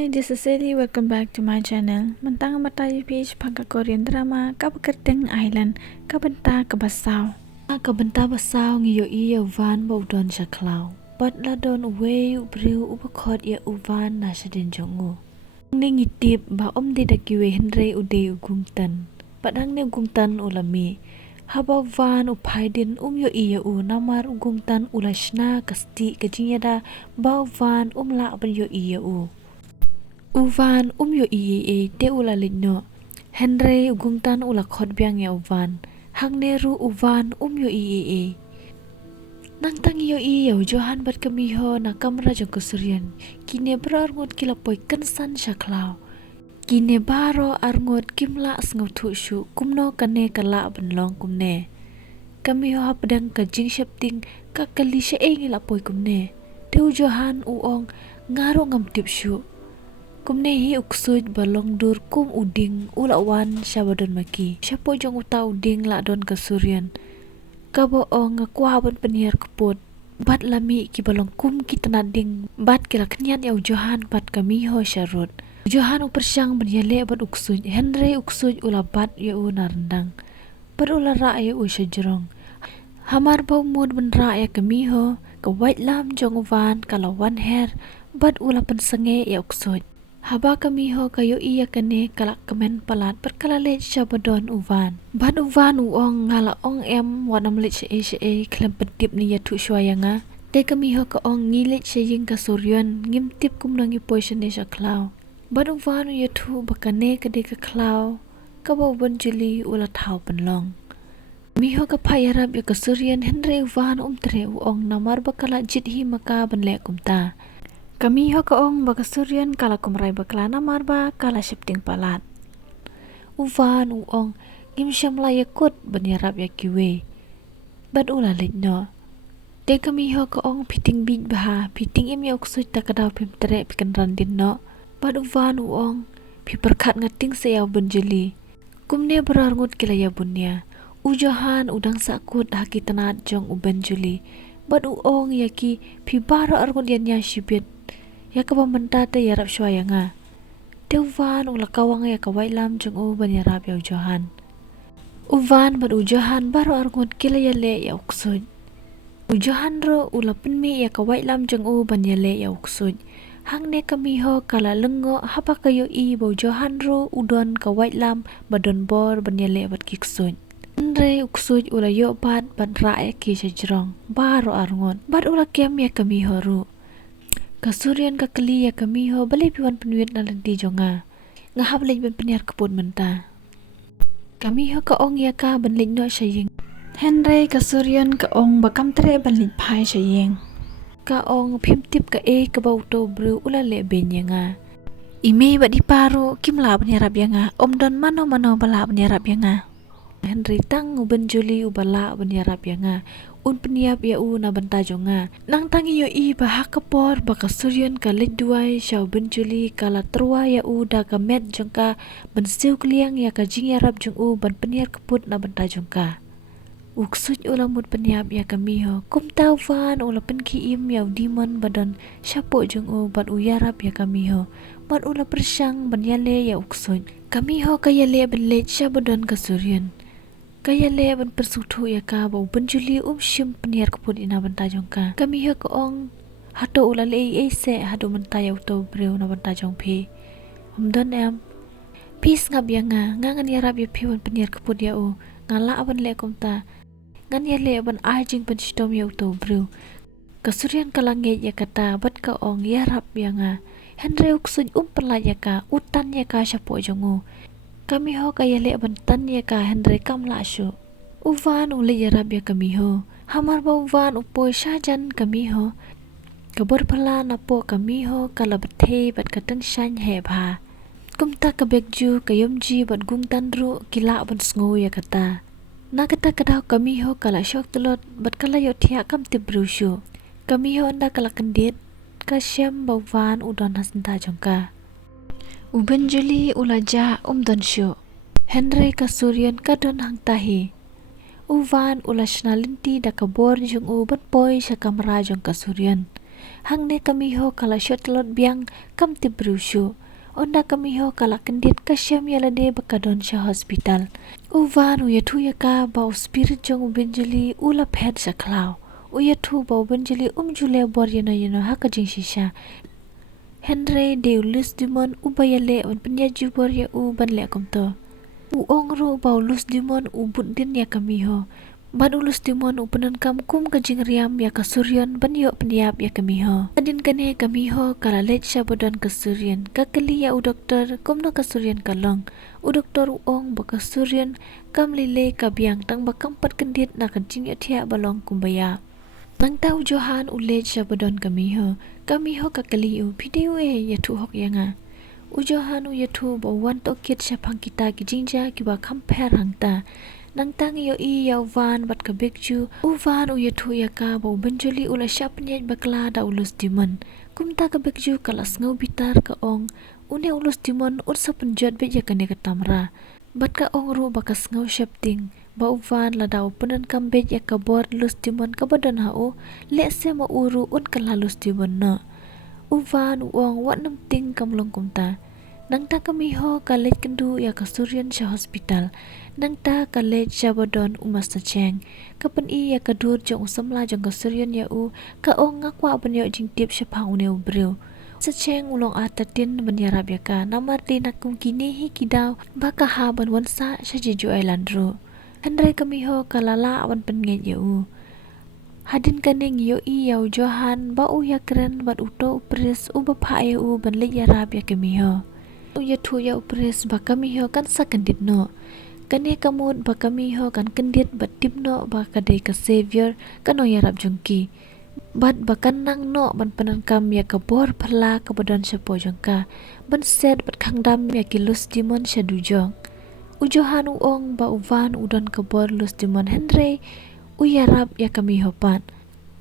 Hi, this is Ellie. Welcome back to my channel. Mentang matayu page pagka Korean drama Kabakerteng Island kabenta kabasaw. Kabenta basaw ngiyo iya van bawdon siya klaw. But la don way ubriw ubakot ya uvan na siya din jongo. Ning itip ba di dakiwe Henry uday ugumtan. Padang ni ugumtan ulami. Haba van upay din yo iya namar ugumtan ulashna kasti kajinyada ba van la ban yo iya Uvan yo iya te ulalit no. Henry ugumtan ula khot biang ya uvan. Hang neru uvan yo iya. Nang tang yo iya Johan bat kamiho na kamera jong kesuryan. Kine berarngot kilapoy kensan syaklaw. Kine baro arngot kimla asngot shu kumno kane kala benlong kumne. Kamiho hapadang kajing syapting kakali sya ngilapoy kumne. Teu Johan uong ngaro ngamtip syu. Kumne hi uksuj balong dur kum uding ulawan syabadon maki. Syapo jong uta uding la don kesuryan. Kabo o ngakwaban penyiar keput. Bat lami ki balong kum ki tenading. Bat kila kenyat yau Johan bat kamiho syarut. Johan upersyang benyale bat uksuj. Henry uksuj ula bat yau narendang. Bat ula ra yau syajrong. Hamar bau mud ben ra ya kamiho. Kawait lam jong uvan kalawan her. Bat ula pensenge ya uksuj. Haba kamiho kayo iya kane kalak kemen palat perkalalit syabadon uvan. Bat uvan uong ngala ong wanam lit sye klem pedip ni yatu syayanga. Te kamiho ka ong ngilit syaying kasuryan ngimtip kumnang ipoy syane syaklaw. Bat uvan yatu bakane kade ka klaw kabaw banjuli ula tau penlong. Kamiho ka payarap ya kasuryan Henry uvan tre uong namar bakala jidhi maka benlek kumta. Kamiho kaong bakasuryan kala kumray bakla namar ba kala shifting palat. Uvan uong gimsyam layakut banyarap yakiwe. Bad ulalit no. Te kamiho kaong piting big baha piting im ya uksuj takadaw pimtere pikan randin no. Bad uvan uong piperkat ngating sayaw benjeli. Kumne berarngut kilaya bunya. Ujohan udang sakut haki tanat jong ubenjuli. Bad uong yaki pibara arngut yannya shibit. Ya ka pamenta te yarap syaya nga. Te uvan ula kawang ya ka wailam jong ban yarap ya Johan. Uvan bad Johan baru arngot kila yale ya uksuj. Johan ro ula penmi ya ka wailam jong ban yale ya uksuj. Hang ne kamiho kala lengo hapa kayo bau Johan ro udon ka wailam badon bor ban yale bat kiksuj. Andre uksuj ula yo bat ra ya ki syajrong. Baru arngot bad ula kem ya kamiho ro. Kasuryan kakali ya kamiho balay piwan penuit na lenti jonga. Ngahap lej ben penyar kepun menta. Kamiho kaong ya ka ben lej no syaying. Henry kasuryan kaong bakam tere ben lej pai syaying. Kaong pimtip ka kabau to bru ula le benya nga. Ime bat di paro kimla penyarap ya nga. Don mano bala penyarap ya nga. Henry tang uben juli ubala penyarap ya nga. Peniap ya na bentajo nga. Nang tangi yo bahak kepor bakasuryan ka lidway syaw benjuli kala terwa ya da ka met jongka bensiw kliang ya ka jing yarap jong ban peniar keput na bentajo ka. Uksuj ulamut peniap ya kamiho kum tau van ula penkiim ya dimon badan syapo jong ban uyarap ya kamiho. Ban ula persyang benyale ya uksuj. Kamiho kayale benlet syabodon kasuryan. Kaya le ban persutu ya ka bau benjuli syim peniar keput ina bentajong ka. Kami ha kaong hato ula le se hado mentayau to breu na bentajong pe. Don pis ngab ya ngan yarap ya piwan peniar keput ya ngala aban le komta. Ngan ya le ban ajing penstom ya to breu. Kasuryan kalange ya kata bat kaong yarap ya Henry uksuj perla ya ka utan ya ka syapo jongo. Kamiho kaya le bantan ya ka Henry kamla syu. Uvan ule yarab ya kamiho. Hamar ba uvan upoy syajan kamiho. Kabor pala napo kamiho kala bethe bat katan syan hebha. Kumta kabekju kayomji bat gungtan ru kila ban sngo ya kata. Na kata kadaw kamiho kala syok tulot bat kala yo tiya kam tibru syu. Kamiho anda kala kendit kasyam ba uvan udon hasenta jongka. Uben juli ulaja don syu. Henry kasuryan kadon hang tahi. Uvan ula synalinti da kabor jong bat poy sa kamera jong kasuryan. hang ne kamiho kala shot lot biang kam tibrushu onda kamiho kala kendit kasyam yalade bakadon sha hospital uvan uyathu yaka ba spirit jong benjeli ula phet saklau uyathu ba benjeli umjule bor yeno hakajing shisha Henry Deulus Dimon ubayale on penyaju bor ya u ban le komto uong ro ba ulus dimon ubut din ya kamiho ban ulus dimon upenan kam kum kajing riam ya kasuryan ban yo peniap ya kamiho adin kane kamiho kala let sabodon kasuryan kakali ya u doktor kumno kasuryan kalong u doktor uong ba kasuryan kam lile kabiang tang bakam pat kendit na kajing ya thia balong kumbaya nang tau johan ulet sabodon kamiho kakali u video ya thu hok yanga ujohan u yathu ba wan to kit sapang kita ki jingja ki ba compare hangta nang tang yo I yaw van bat ka bekju u van u yathu yaka ba benjoli ula syapnyet bakla da ulus dimon kumta ka bekju kalas ngau bitar ka ong une ulus dimon ut sa penjot be ya kane katamra bat ka ong ru bakas ngau syapting ba u van la daw penan kam be ya ka bor lus dimon ka badan ha u le se ma uru un kala lus dimon na uvan uong wat nam ting kam long kumta nang ta kamiho kalet kendu ya kasuryan sha hospital nang ta kalet sabodon umas cheng kapan I ya kadur jong samla jong kasuryan ya u ka ong ngakwa banyo jing tip sha phang une ubreu sa cheng ulong atatin banyarab ya ka namar di nakum kini hi kidaw baka ha ban wansa sha jeju island ro Henry kamiho kalala awan penget ya u hadin kaning yo I yaw johan ba u ya kren bat uto upres u bapa u ban le yarab ya kamiho u ya thu ya upres ba kamiho kan sa kendit no kane kamut ba kamiho kan kendit bat tipno ba kadai ka savior kano yarab jongki bat bakan nang no ban panan kam ya kabor phala ka badan sepo jongka ban set bat khangdam ya kilus dimon shadujong u johan u ong ba uvan udon kabor lus dimon Henry uyarap ya kami hopan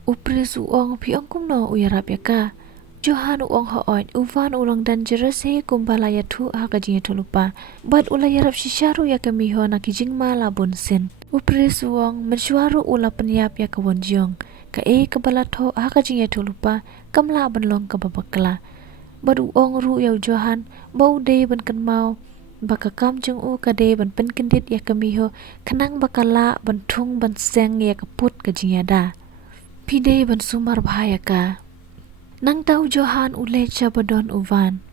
upres uong piong kumno uyarap ya ka johan uong hoot uvan ulang dangerous he kumbala ya thu ha kajing ya lupa bad ula yarap shisharu ya kami ho na kijing mala bonsen upres uong mensuaru ula peniap ya kawonjong ka kabala tho ha kajing ya lupa kamla banlong ka babakla bad uong ru ya johan bau de ban kan mau baka kam jung u kade ban pen kendit ya kamiho kanang bakala ban thung ban seng ya kaput ka jingada pide ban sumar bahaya ka nang tau johan ule chabadon uvan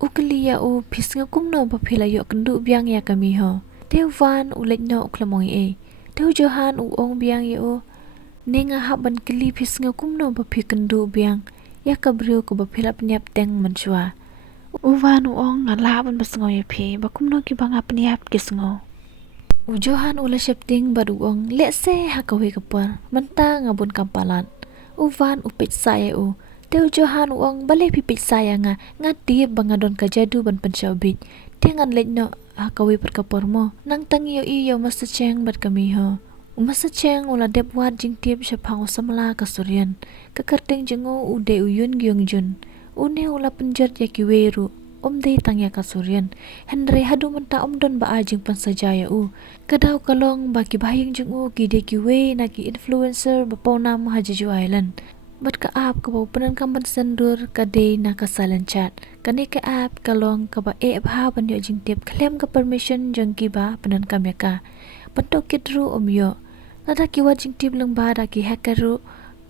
ukli ya u pisnga kumno ba phila yo kendu biang ya kamiho teuvan ule no uklamong teu johan u ong biang ya u nenga ha ban kli pisnga kumno ba phi kendu biang ya kabru ko ba phila pnyap teng manchwa uvan uong ngala ban basngo ya phi bakumno ki banga pniap kisngo ujohan ula shapting badu uong lese hakawi kapar menta ngabun kampalan uvan upit saya u teu johan uong bale pipit saya ngati bangadon ka jadu ban pensyabit tengan letno hakawi perkapor mo nang tangiyo iyo masa cheng bat kami ho masa cheng ula depwat jing tip syapang samla kasuryan kakarting jengo ude uyun gyongjun une ula penjat ya kiweru omdei tangya kasuryan Henry hadu menta omdon ba ajing pansajaya u kadaw kalong baki bahing jung u gide kiwe na ki influencer bapawnam hajiju island bat ka ap ka penan kamban sendur kade na kasalan chat kane ka ap kalong ka ba bha ban yo jing tip claim ka permission jang ki ba penan kamya ka patok kitru omyo nada ki wa jing tip leng ba da ki hackeru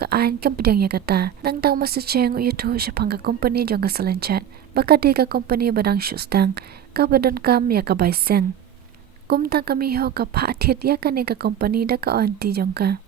ka an kam pedang ya kata nang taw masa cheng u yathu syapang ka company jong ka salancat baka de ka company badang shustang ka badan kam ya ka baiseng kumta kami ho ka pha thiet ya kane ka company da ka anti jong ka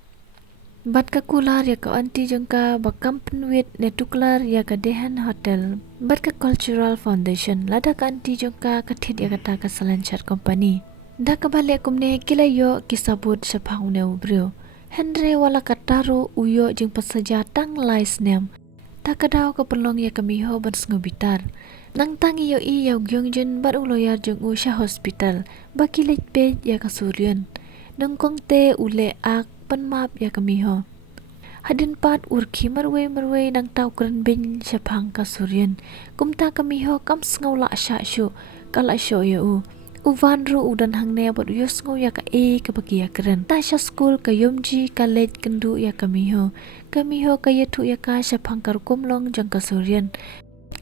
bat ka kular ya ka anti jong ka ba company with netuklar ya ka dehan hotel bat ka cultural foundation lada ka anti jong ka thiet ya kata ka salancat company da ka bale kumne kilayo kisabut syapang ne ubrio Henry wala kataro uyo jing pasaja tang lais nem takadaw ka pelong ya kamiho ban ngobitar nang tangi yo I yaw gyongjun bar uloyar jung u sha hospital bakilit pe ya kasuryan nang kongte ule ak panmap ya kamiho hadin pat urki marwe nang taw kran bin syapang kasuryan kumta kamiho kam sngaula sha shu kala sho yo u Uvan ru udan hang ne bot yus ngo ya ka ka bagi ya keren. Tasha school ka yomji college kendu ya kamiho. Kamiho ka yetu ya ka syapangkar kumlong jang kasurian.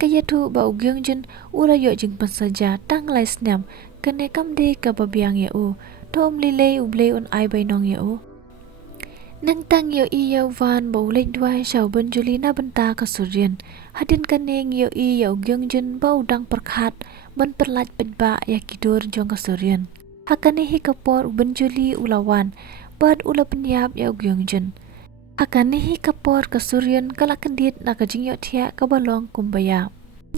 Ka yetu ba ugyong jin ura yo jing pensaja tang lai snam. Kene kam de ka babiang ya u. Tom lile uble on ai bai nong ya u. Nang tang yo iya van bau lek dua shau ben julina benta kasurian. Hadin kaneng yo iya ugyong jin bau dang perkhat. Ban perlat pedba ya kidur jong kasurian. Hakane hi kapor uben juli ulawan. Bad ula penyap ya ugyong jin. Hakane hi kapor kasurian kala kendit na kajing yo tia kabalong kumbaya.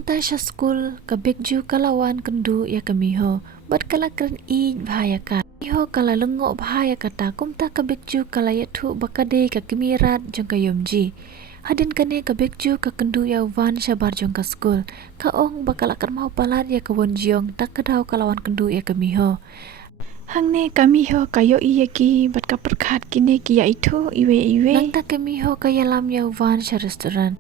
Tasha school kabekju kalawan kendu ya kamiho. Bad kala keren bahaya ka. Iho kala lengok bahaya kata kumta kabekju kala yatu bakade ka kemirat jong kayomji. Hadin kane ka bekju ka kendu ya van sabar jong ka school. Ka ong bakal akan mau palat ya ka wonjong tak kedau kalawan kendu ya kamiho. Hang ne kamiho kayo iya ki bat ka perkhat kine ki ya itu iwe. Nang ta kamiho kaya lam ya van sa restoran.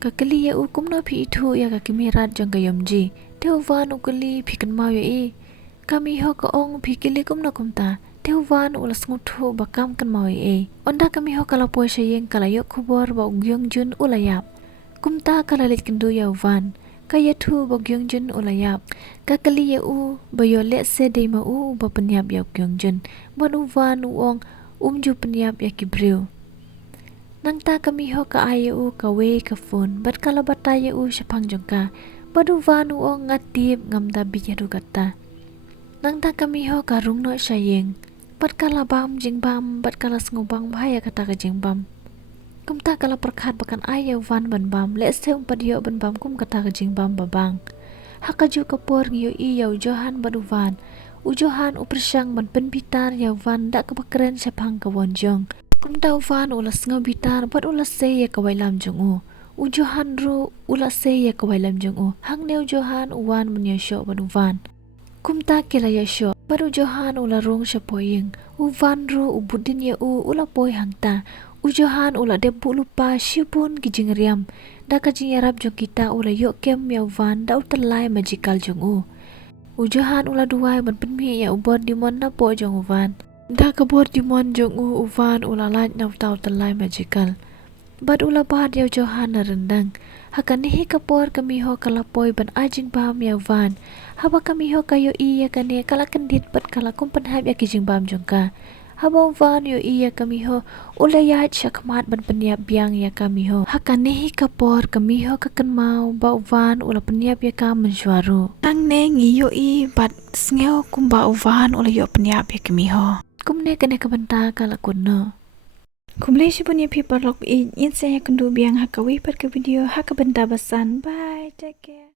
Ka kali ya ukum no pi itu ya ka kemirat jong ka yomji. Teu van ukuli pikan mau ya i. Kamiho ka ong pi kili kum no kumta. Teu van ulas ngutu bakam kan mau e. Onda kami ho kala poy sayeng kala yok kubor ba ugyong jun ulayap. Kumta kala lit kendu ya van. Kaya tu ba ugyong jun ulayap. Kakali ya u ba yo let se de ma u ba penyap ya ugyong jun. Ban u van uong ju penyap ya kibriu. Nang ta kami ho ka ay u ka we ka phone. Bat kala bataya u syapang jongka. Badu van uong ngatip ngamda bijadu kata. Nang ta kami ho ka rung no sayeng. Bat kala bam jing bam, bat kala ngubang bahaya kata ka jing bam. Kumta kala perkhat bakan ayaw van ban bam, let se umpadiyo ban bam kum kata ka jing bam babang. Hakaju kapor ngiyo iyaw johan banu van. Ujohan upersyang ban penbitar yaw van dak kapakeren syapang ka wonjong. Kumta van ulas ngaw bitar, bat ulas se ya kawailam jong u. Ujohan ru ulas se ya kawailam jong u. Hang ne ujohan uwan menyosyo banu van. Kumta kila yasyo. Baru Johan ula rong syapoyeng. Uvan ru ubudin ya ula poy hangta. Ujohan ula debu lupa syupun kijing riam. Da kajing yarab jong kita ula yok kem ya uvan da utelai majikal jong u. Ujohan ula duai ban penmi ya ubor dimon na po jong uvan. Da kabor dimon jong uvan ula laj na utau telai majikal. Bad ula bahad ya Johan na rendang. Hakan nihi kapor kami ho kalapoy ban ajing bam ya van. Haba kami ho kayo iya kane kala kendit bat kala kumpan hab ya kijing bam jongka. Haba van yo iya kami ho ulayat syakmat ban penyap biang ya kami ho. Hakan nihi kapor kami ho kakan mau ba van ula penyap ya ka menjuaru. Ang ne ngiyo i bat sngeo kumba van ula yo penyap ya kami ho. Kumne kane kabenta kala kuno. Kumlay siya punya people log in saya kundu biang hakawi per ke video haka benda basan. Bye, take care.